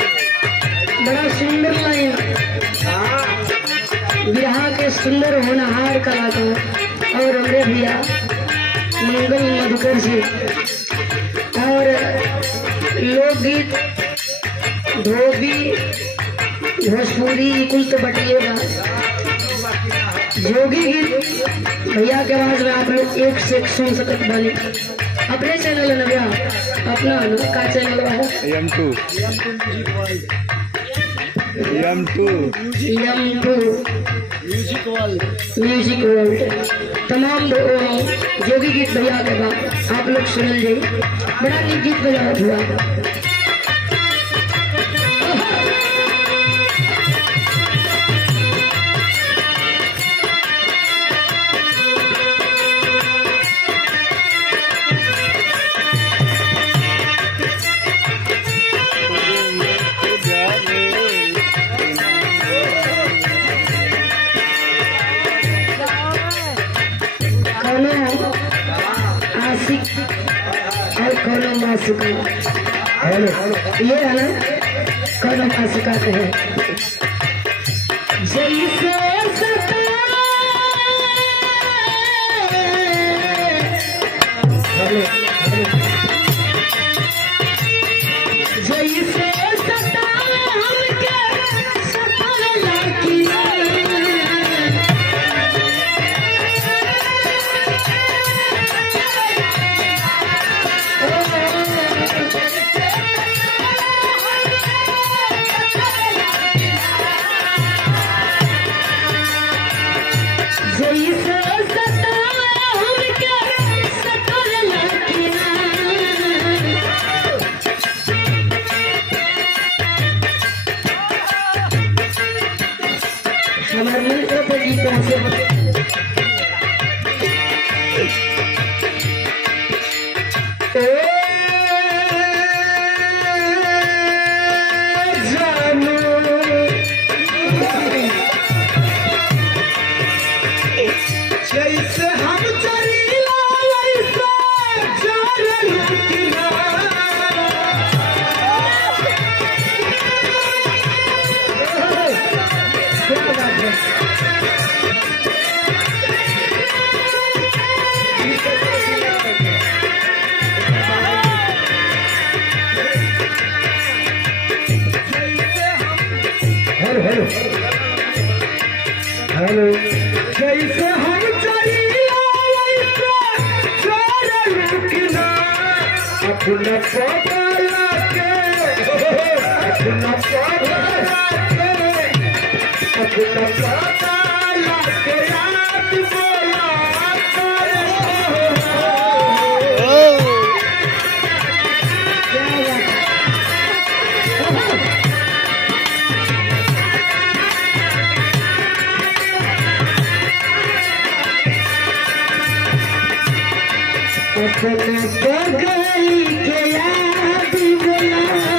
बड़ा सुंदर लाइन बिहार के सुंदर होनहार कलाकार और हमारे भैया मंगल मधुकर जी और लोकगीत धोबी भोजपुरी कुल तो बटिए बा जोगी गीत भैया के आवाज में आप लोग एक से एक सुन सकत बनी। अपने चैनल है ना भैया, अपना का चैनल है M2 म्यूजिक वर्ल्ड। तमाम जोगी गीत भैया के बाद आप लोग सुनल जाइए, बड़ा नीक गीत बजा हुआ। आशिक और कौनो मासिका ये है ना, कौनो मासिका कहे जैसे हमारे मित्र को गीत से जैसे हम चरीला वैसे हेलो हेलो जैसे हम चरीला वैसे चोर रुकना अपना पगला के अपना पगला के अपना पगला के याद बोला अपना पगली के याद बोला